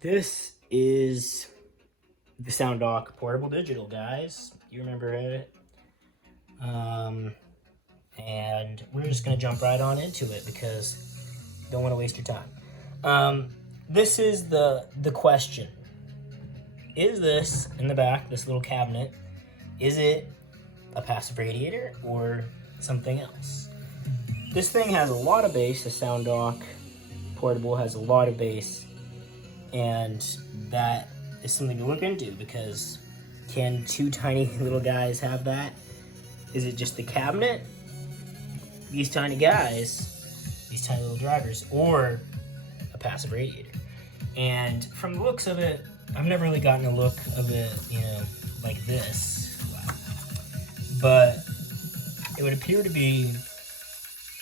This is the Sound Dock Portable Digital, guys. You remember it? And we're just gonna jump right on into it because don't want to waste your time. This is the question. Is this in the back, this little cabinet, is it a passive radiator or something else? This thing has a lot of bass. The Sound Dock Portable has a lot of bass, and that is something to look into because can two tiny little guys have that? Is it just the cabinet, these tiny guys, these tiny little drivers, or a passive radiator? And from the looks of it, I've never really gotten a look of it, like this. But it would appear to be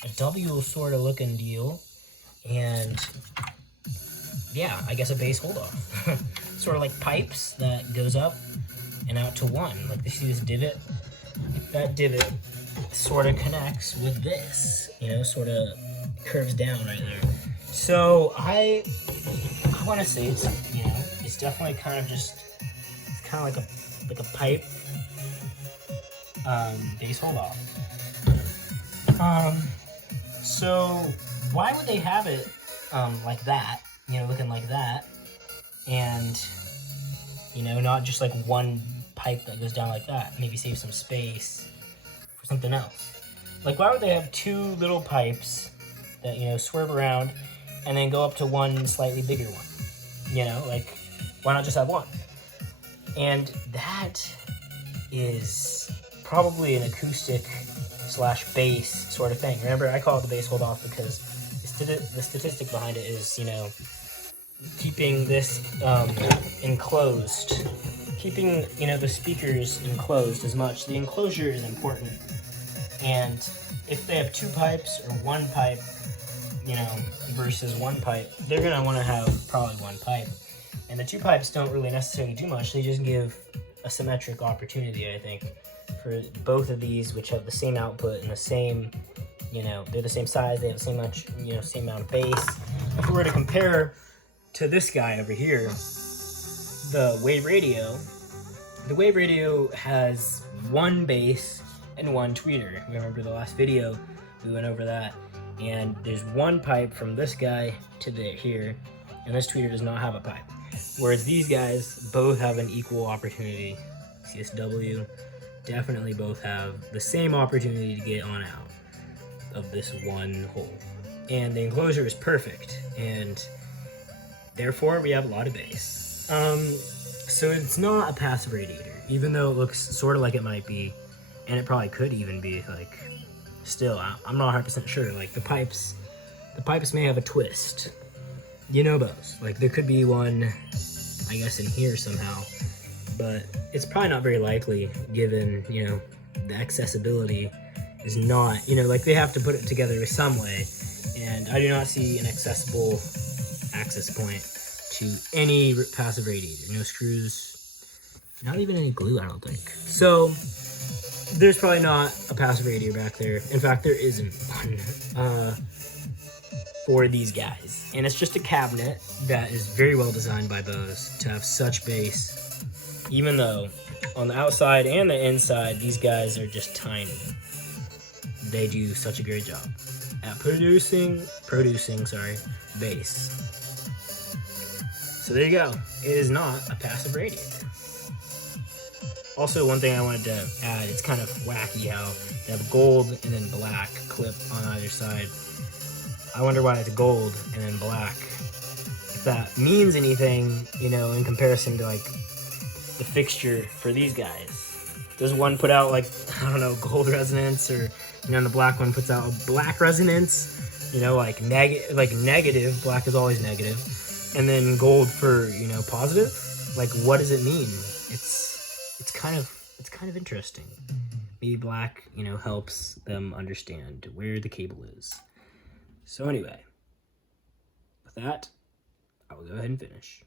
a W sort of looking deal, and yeah, I guess a bass hold off. Sort of like pipes that goes up and out to one. Like you see this divot? That divot sort of connects with this, sort of curves down right there. So I want to say it's definitely kind of just, it's kind of like a pipe bass hold off. So why would they have it like that, looking like that, and not just like one pipe that goes down like that? Maybe save some space for something else. Like, why would they have two little pipes that swerve around and then go up to one slightly bigger one? Like, why not just have one? And that is probably an acoustic / bass sort of thing. Remember, I call it the bass hold off because the statistic behind it is, keeping this enclosed, keeping the speakers enclosed as much. The enclosure is important, and if they have two pipes or one pipe, versus one pipe, they're gonna want to have probably one pipe, and the two pipes don't really necessarily do much. They just give a symmetric opportunity, I think, for both of these, which have the same output and the same, they're the same size, they have the same much, same amount of bass. If we were to compare to this guy over here, the Wave Radio has one bass and one tweeter. Remember the last video, we went over that, and there's one pipe from this guy to here, and this tweeter does not have a pipe. Whereas these guys both have an equal opportunity. CSW definitely both have the same opportunity to get on out of this one hole. And the enclosure is perfect, and therefore we have a lot of bass. So it's not a passive radiator, even though it looks sort of like it might be, and it probably could even be. Like, still, I'm not 100% sure. Like, the pipes may have a twist. Those. Like, there could be one, I guess, in here somehow, but it's probably not very likely given, the accessibility is not, like, they have to put it together some way, and I do not see an accessible access point to any passive radiator. No screws, not even any glue, I don't think. So there's probably not a passive radiator back there. In fact, there isn't one for these guys. And it's just a cabinet that is very well designed by Bose to have such bass, even though on the outside and the inside, these guys are just tiny. They do such a great job at producing bass. So there you go. It is not a passive radiator. Also, one thing I wanted to add, it's kind of wacky how they have gold and then black clip on either side. I wonder why it's gold and then black. If that means anything, in comparison to like the fixture for these guys. Does one put out like, I don't know, gold resonance, or and the black one puts out a black resonance, like negative, black is always negative, and then gold for, positive? Like, what does it mean? It's kind of interesting. Maybe black, helps them understand where the cable is. So anyway, with that, I will go ahead and finish.